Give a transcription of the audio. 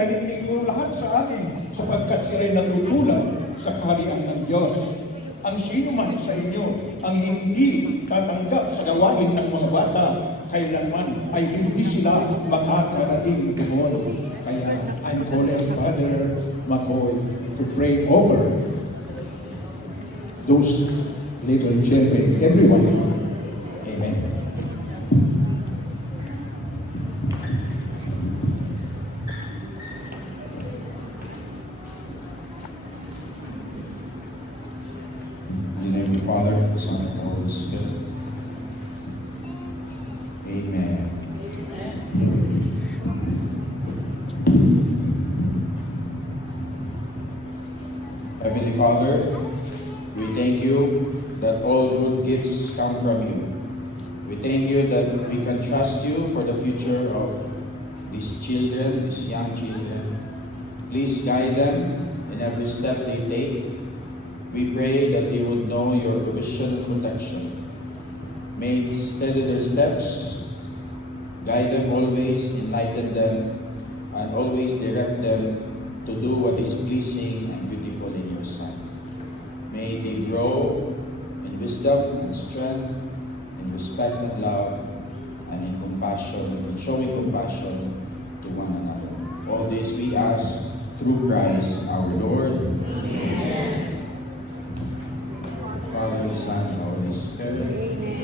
Hindi ko lahat sa atin sapagkat sila'y natutulad sa kaharian ng Diyos. Ang sino man sa inyo ang hindi tatanggap sa gawain ng mga bata, kailanman ay hindi sila makakarating doon. Kaya I'm calling Father McCoy to pray over those little children, everyone. Amen. In the name of the Father, the Son, and the Holy Spirit. Amen. Heavenly Father, we thank you that all good gifts come from you. We thank you that we can trust you for the future of these children, these young children. Please guide them in every step they take. We pray that they would know your vision and protection. May steady their steps, guide them always, enlighten them, and always direct them to do what is pleasing and beautiful in your sight. May they grow in wisdom and strength, in respect and love, and in compassion, in showing compassion to one another. All this we ask through Christ our Lord. Amen. Father, Son, and Holy Spirit. Amen.